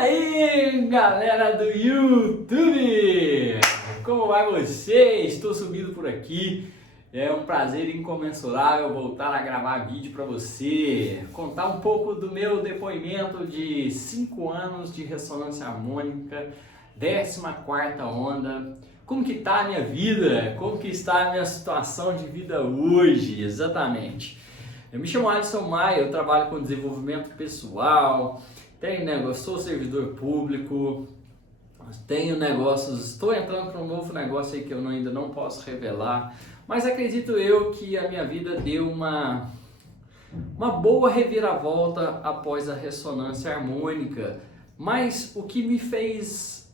aí, galera do YouTube! Como vai você? Estou subindo por aqui. É um prazer incomensurável voltar a gravar vídeo para você, contar um pouco do meu depoimento de 5 anos de ressonância harmônica, 14ª onda. Como que tá a minha vida? Como que está a minha situação de vida hoje, exatamente? Eu me chamo Alisson Maia, eu trabalho com desenvolvimento pessoal, sou servidor público, tenho negócios, estou entrando para um novo negócio aí que eu ainda não posso revelar, mas acredito eu que a minha vida deu uma boa reviravolta após a ressonância harmônica, mas o que me fez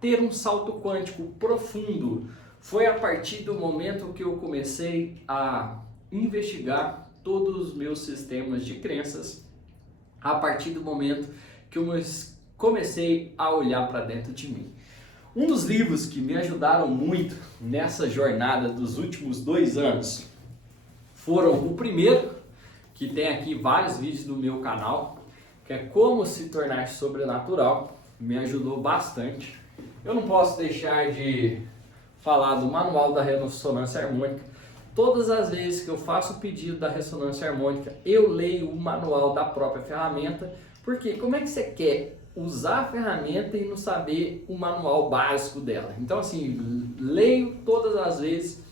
ter um salto quântico profundo foi a partir do momento que eu comecei a investigar todos os meus sistemas de crenças, a partir do momento que eu comecei a olhar para dentro de mim. Um dos livros que me ajudaram muito nessa jornada dos últimos 2 anos foram o primeiro, que tem aqui vários vídeos no meu canal, que é Como se tornar sobrenatural, me ajudou bastante. Eu não posso deixar de falar do manual da ressonância harmônica. Todas as vezes que eu faço o pedido da ressonância harmônica, eu leio o manual da própria ferramenta, porque como é que você quer usar a ferramenta e não saber o manual básico dela? Então assim, leio todas as vezes.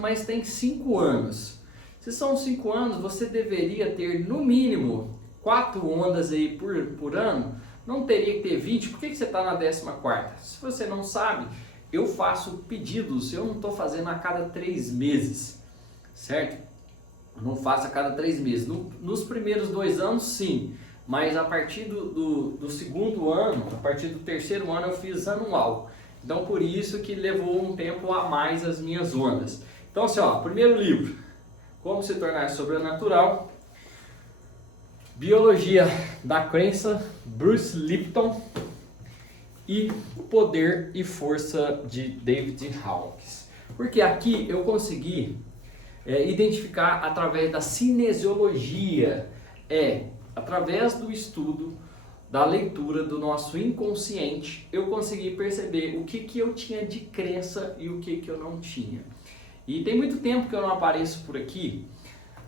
Mas tem 5 anos. Se são 5 anos, você deveria ter no mínimo 4 ondas aí por ano. Não teria que ter 20, por que você está na 14ª? Se você não sabe, eu faço pedidos, eu não estou fazendo a cada 3 meses, certo? Eu não faço a cada 3 meses. Nos primeiros 2 anos, sim, mas a partir do segundo ano, a partir do 3º ano, eu fiz anual. Então, por isso que levou um tempo a mais as minhas ondas. Então, assim, primeiro livro, Como se tornar sobrenatural. Biologia da crença, Bruce Lipton, e Poder e Força de David Hawkins. Porque aqui eu consegui identificar através da cinesiologia, através do estudo, da leitura do nosso inconsciente, eu consegui perceber o que eu tinha de crença e o que eu não tinha. E tem muito tempo que eu não apareço por aqui.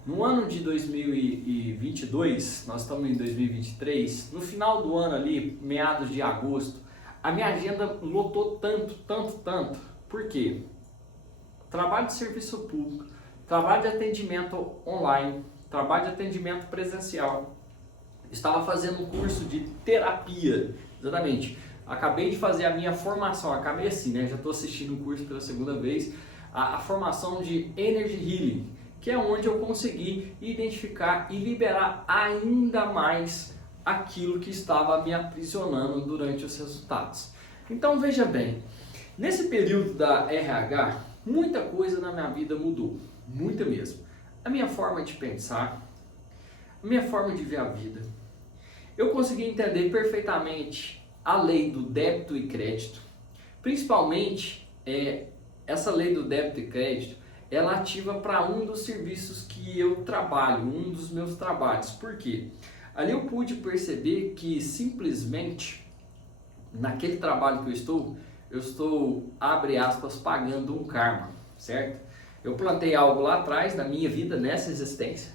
No ano de 2022, nós estamos em 2023, no final do ano ali, meados de agosto, a minha agenda lotou tanto. Por quê? Trabalho de serviço público, trabalho de atendimento online, trabalho de atendimento presencial. Estava fazendo um curso de terapia, exatamente. Acabei de fazer a minha formação, acabei assim, né? Já estou assistindo o curso pela 2ª vez, a formação de Energy Healing, que é onde eu consegui identificar e liberar ainda mais aquilo que estava me aprisionando durante os resultados. Então veja bem, nesse período da RH, muita coisa na minha vida mudou, muita mesmo. A minha forma de pensar, a minha forma de ver a vida. Eu consegui entender perfeitamente a lei do débito e crédito, principalmente essa lei do débito e crédito. Ela ativa para um dos serviços que eu trabalho, um dos meus trabalhos. Por quê? Ali eu pude perceber que simplesmente naquele trabalho que eu estou, abre aspas, pagando um karma, certo? Eu plantei algo lá atrás na minha vida, nessa existência,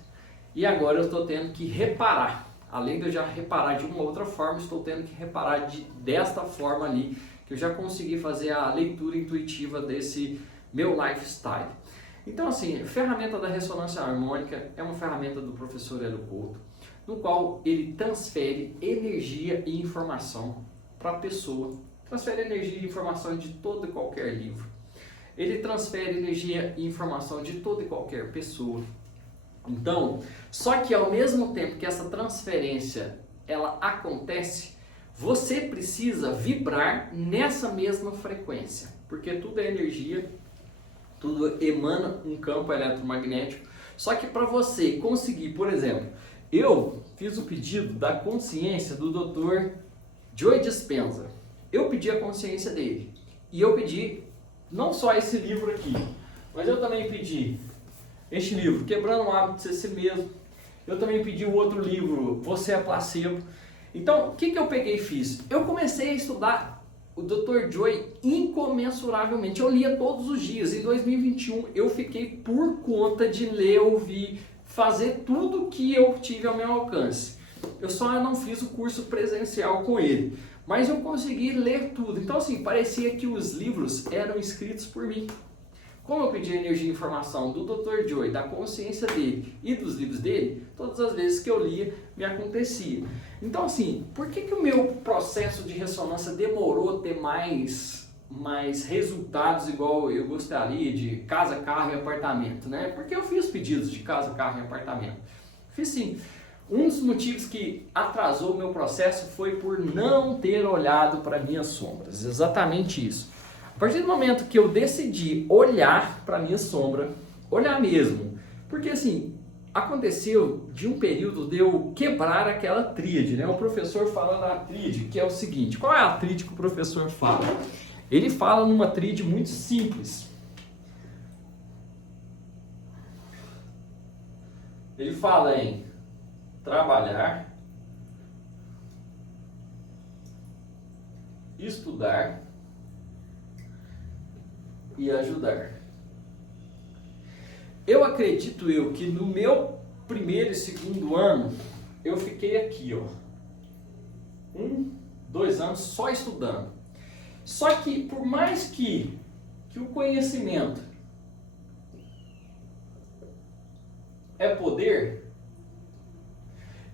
e agora eu estou tendo que reparar. Além de eu já reparar de uma outra forma, estou tendo que reparar desta forma ali, que eu já consegui fazer a leitura intuitiva desse meu lifestyle. Então assim, a ferramenta da ressonância harmônica é uma ferramenta do professor Hélio Couto, no qual ele transfere energia e informação para a pessoa. Transfere energia e informação de todo e qualquer livro. Ele transfere energia e informação de toda e qualquer pessoa. Então, só que ao mesmo tempo que essa transferência ela acontece, você precisa vibrar nessa mesma frequência, porque tudo é energia. Tudo emana um campo eletromagnético. Só que para você conseguir, por exemplo, eu fiz o pedido da consciência do Dr. Joe Dispenza. Eu pedi a consciência dele. E eu pedi não só esse livro aqui, mas eu também pedi este livro, Quebrando o Hábito de Ser Si Mesmo. Eu também pedi o outro livro, Você é Placebo. Então, o que eu peguei e fiz? Eu comecei a estudar o Dr. Joy incomensuravelmente. Eu lia todos os dias. Em 2021, eu fiquei por conta de ler, ouvir, fazer tudo que eu tive ao meu alcance. Eu só não fiz o curso presencial com ele, mas eu consegui ler tudo. Então, assim, parecia que os livros eram escritos por mim. Como eu pedi energia e informação do Dr. Joy, da consciência dele e dos livros dele, todas as vezes que eu lia, me acontecia. Então, assim, por que o meu processo de ressonância demorou a ter mais resultados igual eu gostaria de casa, carro e apartamento, né? Porque eu fiz pedidos de casa, carro e apartamento. Fiz sim. Um dos motivos que atrasou o meu processo foi por não ter olhado para minhas sombras. Exatamente isso. A partir do momento que eu decidi olhar para minha sombra, olhar mesmo, porque assim, aconteceu de um período de eu quebrar aquela tríade, né? O professor fala na tríade, que é o seguinte, qual é a tríade que o professor fala? Ele fala numa tríade muito simples. Ele fala em trabalhar, estudar e ajudar. Eu acredito que no meu primeiro e segundo ano eu fiquei aqui, ó, 2 anos só estudando. Só que por mais que o conhecimento é poder,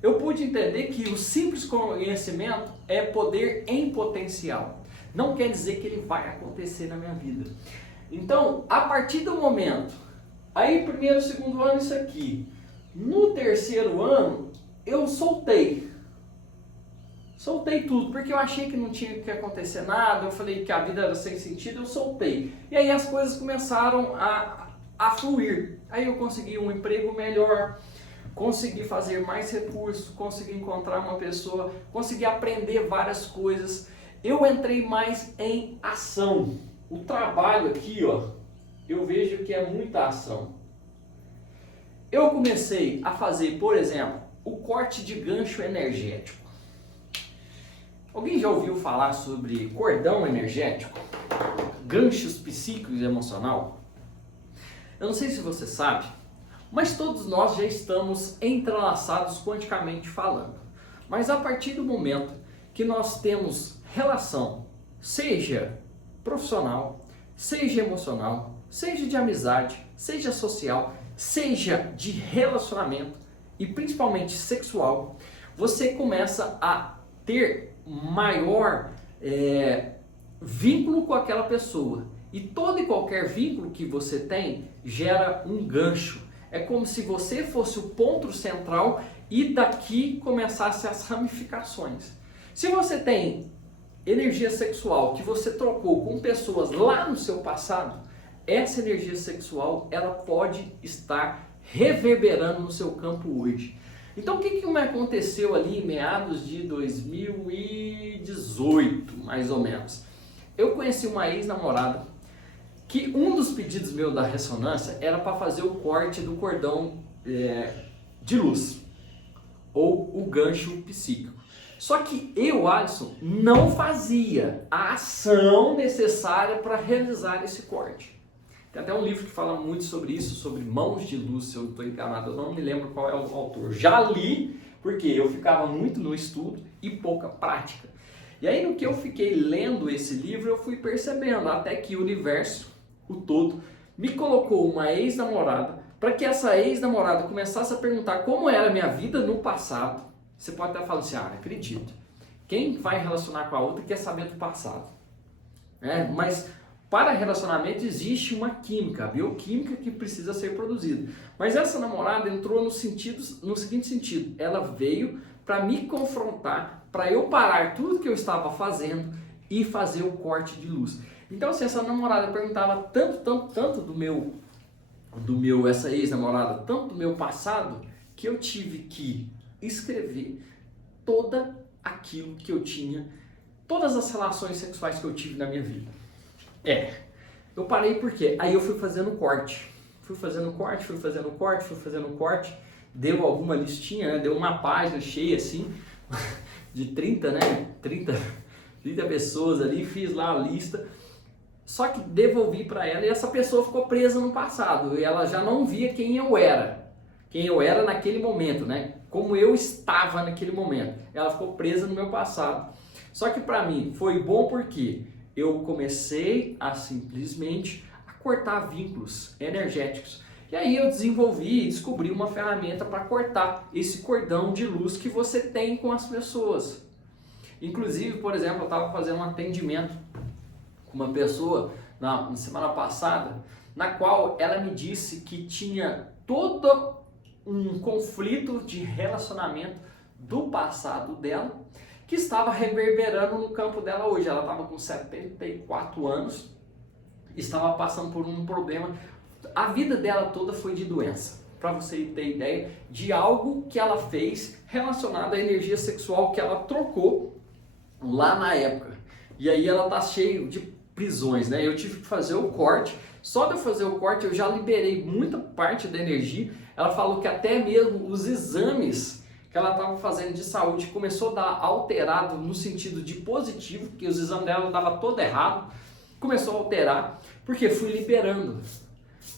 eu pude entender que o simples conhecimento é poder em potencial. Não quer dizer que ele vai acontecer na minha vida. Então, a partir do momento, aí primeiro, segundo ano isso aqui, no terceiro ano eu soltei tudo, porque eu achei que não tinha que acontecer nada, eu falei que a vida era sem sentido, eu soltei. E aí as coisas começaram a fluir. Aí eu consegui um emprego melhor, consegui fazer mais recursos, consegui encontrar uma pessoa, consegui aprender várias coisas. Eu entrei mais em ação. O trabalho aqui, ó, eu vejo que é muita ação. Eu comecei a fazer, por exemplo, o corte de gancho energético. Alguém já ouviu falar sobre cordão energético? Ganchos psíquicos e emocional? Eu não sei se você sabe, mas todos nós já estamos entrelaçados quanticamente falando. Mas a partir do momento que nós temos relação, seja profissional, seja emocional, seja de amizade, seja social, seja de relacionamento e principalmente sexual, você começa a ter maior vínculo com aquela pessoa. E todo e qualquer vínculo que você tem gera um gancho. É como se você fosse o ponto central e daqui começasse as ramificações. Se você tem energia sexual que você trocou com pessoas lá no seu passado, essa energia sexual ela pode estar reverberando no seu campo hoje. Então o que me aconteceu ali em meados de 2018, mais ou menos? Eu conheci uma ex-namorada que um dos pedidos meus da ressonância era para fazer o corte do cordão de luz, ou o gancho psíquico. Só que eu, Alisson, não fazia a ação necessária para realizar esse corte. Tem até um livro que fala muito sobre isso, sobre mãos de luz, se eu não estou enganado, eu não me lembro qual é o autor. Já li, porque eu ficava muito no estudo e pouca prática. E aí no que eu fiquei lendo esse livro, eu fui percebendo até que o universo, o todo, me colocou uma ex-namorada para que essa ex-namorada começasse a perguntar como era a minha vida no passado. Você pode até falar assim, acredito. Quem vai relacionar com a outra quer saber do passado. Mas para relacionamento existe uma química, a bioquímica que precisa ser produzida. Mas essa namorada entrou no seguinte sentido, ela veio para me confrontar, para eu parar tudo que eu estava fazendo e fazer o corte de luz. Então, assim, essa namorada perguntava tanto essa ex-namorada, tanto do meu passado, que eu tive que escrever toda aquilo que eu tinha, todas as relações sexuais que eu tive na minha vida. Eu parei porque aí eu fui fazendo corte, deu alguma listinha, né? Deu uma página cheia assim, de 30, né? 30 pessoas ali, fiz lá a lista. Só que devolvi para ela e essa pessoa ficou presa no passado. E ela já não via quem eu era. Quem eu era naquele momento, né? Como eu estava naquele momento. Ela ficou presa no meu passado. Só que para mim foi bom porque eu comecei a simplesmente a cortar vínculos energéticos. E aí eu desenvolvi e descobri uma ferramenta para cortar esse cordão de luz que você tem com as pessoas. Inclusive, por exemplo, eu estava fazendo um atendimento com uma pessoa na semana passada, na qual ela me disse que tinha todo um conflito de relacionamento do passado dela, que estava reverberando no campo dela hoje. Ela estava com 74 anos, estava passando por um problema. A vida dela toda foi de doença. Para você ter ideia de algo que ela fez relacionado à energia sexual que ela trocou lá na época. E aí ela tá cheio de prisões, né? Eu tive que fazer o corte. Só de eu fazer o corte eu já liberei muita parte da energia. Ela falou que até mesmo os exames que ela estava fazendo de saúde começou a dar alterado no sentido de positivo, que os exames dela dava todo errado. Começou a alterar, porque fui liberando.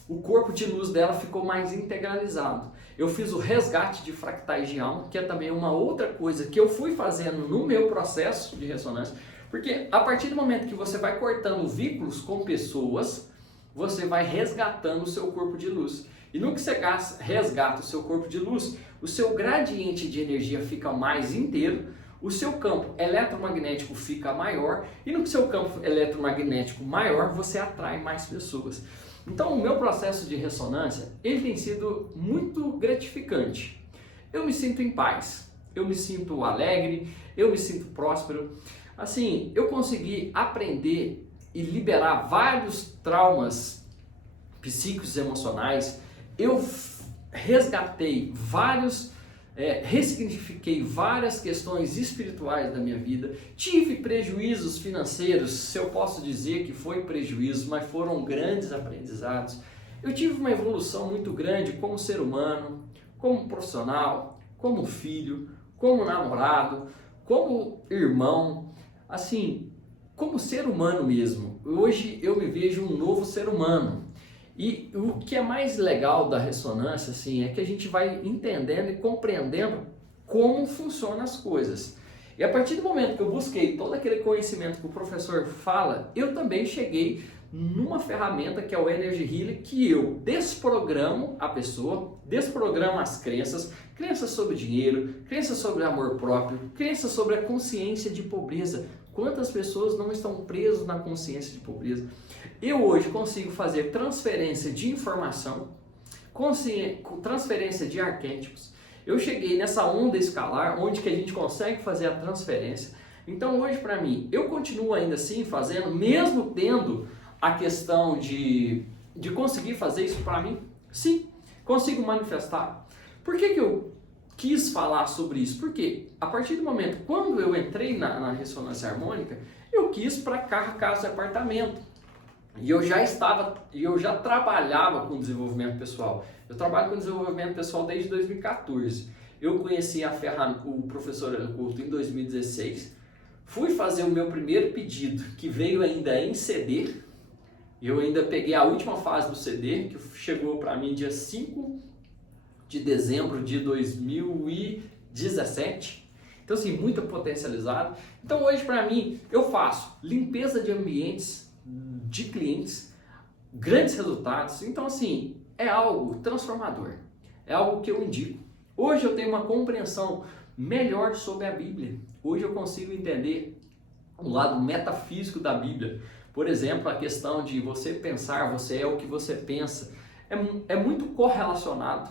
O corpo de luz dela ficou mais integralizado. Eu fiz o resgate de fractais de alma, que é também uma outra coisa que eu fui fazendo no meu processo de ressonância, porque a partir do momento que você vai cortando vínculos com pessoas, você vai resgatando o seu corpo de luz. E no que você resgata o seu corpo de luz, o seu gradiente de energia fica mais inteiro, o seu campo eletromagnético fica maior, e no que seu campo eletromagnético maior, você atrai mais pessoas. Então o meu processo de ressonância, ele tem sido muito gratificante. Eu me sinto em paz, eu me sinto alegre, eu me sinto próspero. Assim, eu consegui aprender e liberar vários traumas psíquicos e emocionais. Eu resgatei ressignifiquei várias questões espirituais da minha vida, tive prejuízos financeiros, se eu posso dizer que foi prejuízo, mas foram grandes aprendizados. Eu tive uma evolução muito grande como ser humano, como profissional, como filho, como namorado, como irmão, assim, como ser humano mesmo. Hoje eu me vejo um novo ser humano. E o que é mais legal da ressonância, assim, é que a gente vai entendendo e compreendendo como funcionam as coisas. E a partir do momento que eu busquei todo aquele conhecimento que o professor fala, eu também cheguei numa ferramenta que é o Energy Healing, que eu desprogramo a pessoa, desprogramo as crenças sobre dinheiro, crenças sobre amor próprio, crenças sobre a consciência de pobreza. Quantas pessoas não estão presas na consciência de pobreza? Eu hoje consigo fazer transferência de informação, transferência de arquétipos. Eu cheguei nessa onda escalar, onde que a gente consegue fazer a transferência. Então hoje para mim, eu continuo ainda assim fazendo, mesmo tendo a questão de conseguir fazer isso para mim. Sim, consigo manifestar. Por que eu quis falar sobre isso? Porque a partir do momento, quando eu entrei na ressonância harmônica, eu quis para carro, casa e apartamento. E eu já trabalhava com desenvolvimento pessoal. Eu trabalho com desenvolvimento pessoal desde 2014. Eu conheci o professor Couto em 2016. Fui fazer o meu primeiro pedido, que veio ainda em CD. Eu ainda peguei a última fase do CD, que chegou para mim dia 5 de dezembro de 2017. Então assim, muito potencializado. Então hoje para mim, eu faço limpeza de ambientes, de clientes, grandes resultados. Então assim, é algo transformador, é algo que eu indico. Hoje eu tenho uma compreensão melhor sobre a Bíblia. Hoje eu consigo entender o lado metafísico da Bíblia. Por exemplo, a questão de você pensar, você é o que você pensa, é muito correlacionado.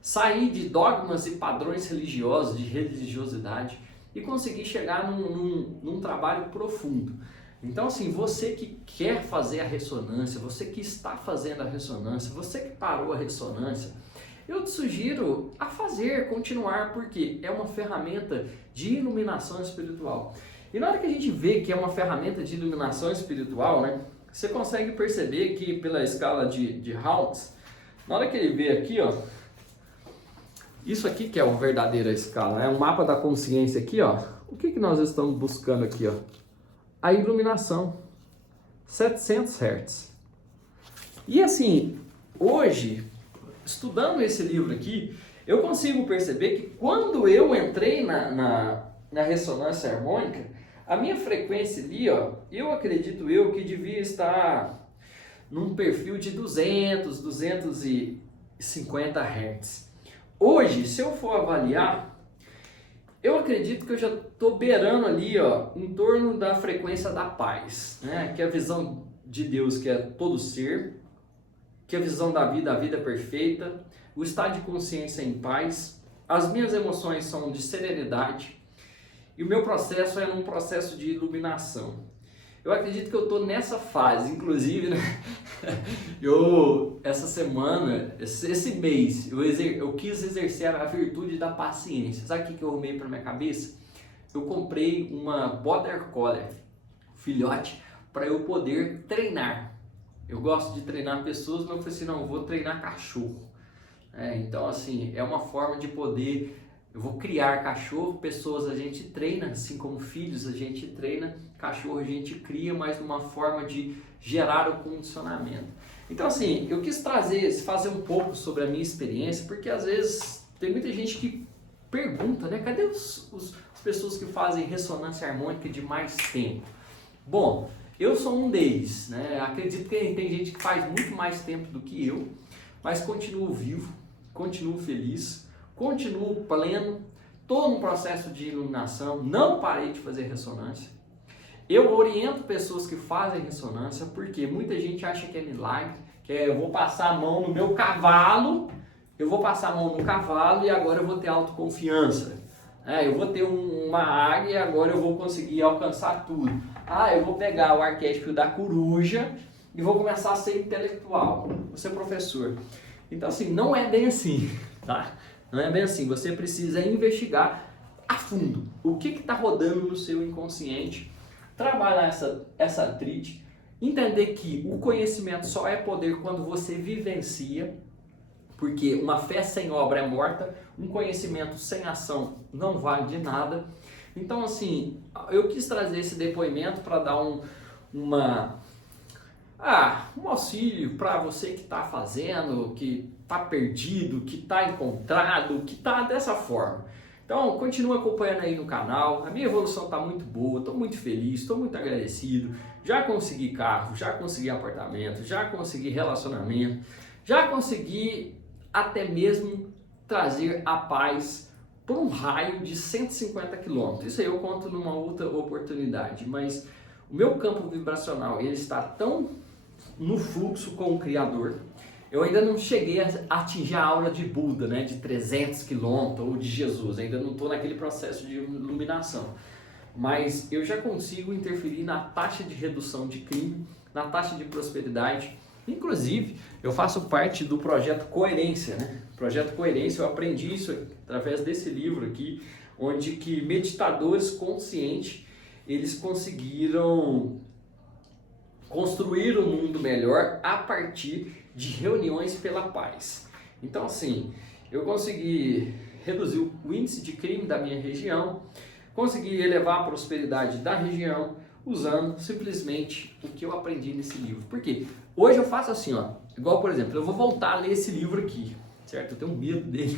Sair de dogmas e padrões religiosos, de religiosidade, e conseguir chegar num trabalho profundo. Então assim, você que quer fazer a ressonância, você que está fazendo a ressonância, você que parou a ressonância, eu te sugiro a continuar, porque é uma ferramenta de iluminação espiritual. E na hora que a gente vê que é uma ferramenta de iluminação espiritual, né, você consegue perceber que pela escala de Hawkins, na hora que ele vê aqui, ó, isso aqui que é uma verdadeira escala, é um mapa da consciência aqui, ó, o que nós estamos buscando aqui, ó? A iluminação, 700 Hz. E assim, hoje, estudando esse livro aqui, eu consigo perceber que quando eu entrei na ressonância harmônica, a minha frequência ali, ó, eu acredito que devia estar num perfil de 200, 250 Hz. Hoje, se eu for avaliar, eu acredito que eu já estou beirando ali, ó, em torno da frequência da paz, né? Que é a visão de Deus, que é todo ser, que é a visão da vida, a vida perfeita, o estado de consciência em paz, as minhas emoções são de serenidade e o meu processo é um processo de iluminação. Eu acredito que eu estou nessa fase, inclusive, né? Essa semana, esse mês, eu quis exercer a virtude da paciência. Sabe o que eu arrumei para minha cabeça? Eu comprei uma Border Collie, filhote, para eu poder treinar. Eu gosto de treinar pessoas, mas eu falei assim, não, eu vou treinar cachorro. Então, assim, é uma forma de poder... Eu vou criar cachorro, pessoas a gente treina, assim como filhos a gente treina, cachorro a gente cria, mas de uma forma de gerar o condicionamento. Então assim, eu quis fazer um pouco sobre a minha experiência, porque às vezes tem muita gente que pergunta, né, cadê as pessoas que fazem ressonância harmônica de mais tempo? Bom, eu sou um deles, né? Acredito que tem gente que faz muito mais tempo do que eu, mas continuo vivo, continuo feliz, continuo pleno, estou num processo de iluminação, não parei de fazer ressonância. Eu oriento pessoas que fazem ressonância, porque muita gente acha que é milagre, que eu vou passar a mão no meu cavalo, e agora eu vou ter autoconfiança. Eu vou ter uma águia e agora eu vou conseguir alcançar tudo. Eu vou pegar o arquétipo da coruja e vou começar a ser intelectual, vou ser professor. Então assim, não é bem assim, tá? Não é bem assim, você precisa investigar a fundo o que está rodando no seu inconsciente, trabalhar essa tríade, entender que o conhecimento só é poder quando você vivencia, porque uma fé sem obra é morta, um conhecimento sem ação não vale de nada. Então assim, eu quis trazer esse depoimento para dar um auxílio para você que está fazendo, que está perdido, que está encontrado, que está dessa forma. Então, continua acompanhando aí no canal. A minha evolução está muito boa, estou muito feliz, estou muito agradecido. Já consegui carro, já consegui apartamento, já consegui relacionamento, já consegui até mesmo trazer a paz por um raio de 150 km. Isso aí eu conto numa outra oportunidade, mas o meu campo vibracional ele está tão no fluxo com o Criador. Eu ainda não cheguei a atingir a aura de Buda, né, de 300 km ou de Jesus, ainda não estou naquele processo de iluminação. Mas eu já consigo interferir na taxa de redução de crime, na taxa de prosperidade. Inclusive, eu faço parte do projeto Coerência, né? Projeto Coerência, eu aprendi isso através desse livro aqui, onde que meditadores conscientes, eles conseguiram construir um mundo melhor a partir de reuniões pela paz. Então assim, eu consegui reduzir o índice de crime da minha região, consegui elevar a prosperidade da região, usando simplesmente o que eu aprendi nesse livro. Porque hoje eu faço assim, ó, igual por exemplo, eu vou voltar a ler esse livro aqui, certo? Eu tenho medo dele,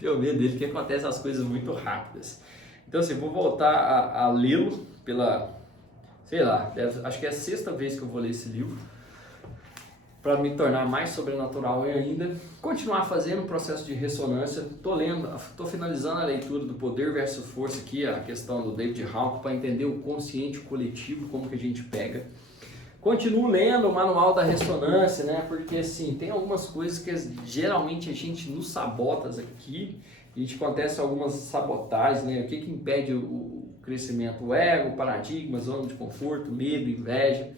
tenho medo dele, que acontece as coisas muito rápidas. Então assim, eu vou voltar a lê-lo pela, sei lá, acho que é a 6ª vez que eu vou ler esse livro, para me tornar mais sobrenatural ainda, continuar fazendo o processo de ressonância. Estou finalizando a leitura do Poder versus Força aqui, a questão do David Hawkins, para entender o consciente, o coletivo, como que a gente pega. Continuo lendo o Manual da Ressonância, né? Porque assim, tem algumas coisas que geralmente a gente nos sabota aqui, a gente acontece algumas sabotagens, né? O que impede o crescimento? O ego, o paradigma, zona de conforto, medo, inveja.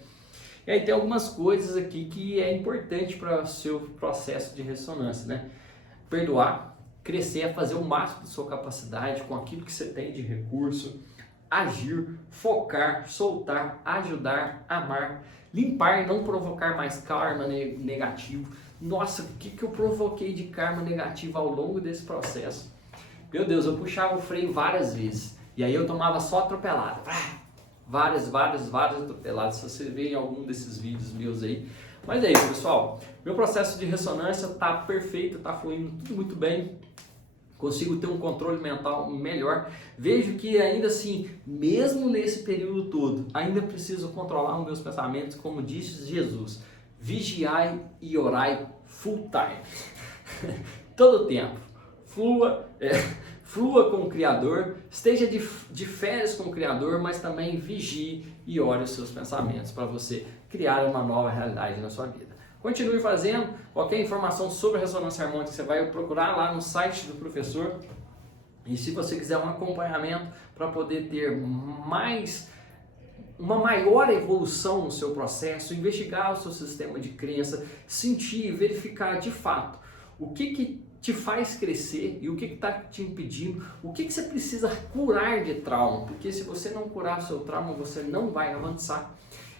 E aí tem algumas coisas aqui que é importante para o seu processo de ressonância, né? Perdoar, crescer, é fazer o máximo da sua capacidade com aquilo que você tem de recurso, agir, focar, soltar, ajudar, amar, limpar e não provocar mais karma negativo. Nossa, o que eu provoquei de karma negativo ao longo desse processo? Meu Deus, eu puxava o freio várias vezes. E aí eu tomava só atropelada. Várias atropeladas. Se você vê em algum desses vídeos meus aí. Mas é isso, pessoal. Meu processo de ressonância tá perfeito, tá fluindo tudo muito bem. Consigo ter um controle mental melhor. Vejo que ainda assim, mesmo nesse período todo, ainda preciso controlar os meus pensamentos, como disse Jesus. Vigiai e orai full time. Todo o tempo. Flua com o Criador, esteja de férias com o Criador, mas também vigie e ore os seus pensamentos para você criar uma nova realidade na sua vida. Continue fazendo. Qualquer informação sobre a ressonância harmônica você vai procurar lá no site do professor. E se você quiser um acompanhamento para poder ter uma maior evolução no seu processo, investigar o seu sistema de crença, sentir, verificar de fato o que te faz crescer e o que está te impedindo, o que você precisa curar de trauma, porque se você não curar o seu trauma, você não vai avançar.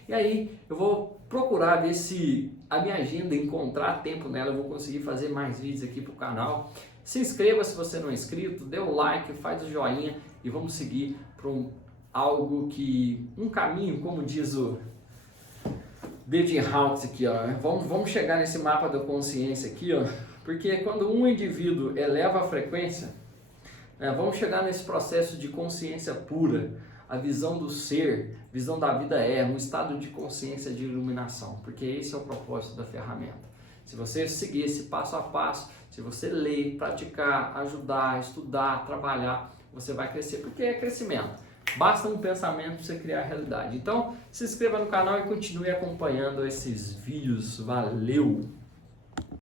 E aí eu vou procurar ver se a minha agenda encontrar tempo nela, eu vou conseguir fazer mais vídeos aqui para o canal. Se inscreva se você não é inscrito, dê o like, faz o joinha e vamos seguir para um caminho, como diz o David Hawkins aqui, ó. Vamos chegar nesse mapa da consciência aqui, ó, porque quando um indivíduo eleva a frequência, vamos chegar nesse processo de consciência pura, a visão do ser, visão da vida um estado de consciência de iluminação, porque esse é o propósito da ferramenta. Se você seguir esse passo a passo, se você ler, praticar, ajudar, estudar, trabalhar, você vai crescer, porque é crescimento. Basta um pensamento para você criar a realidade. Então, se inscreva no canal e continue acompanhando esses vídeos. Valeu!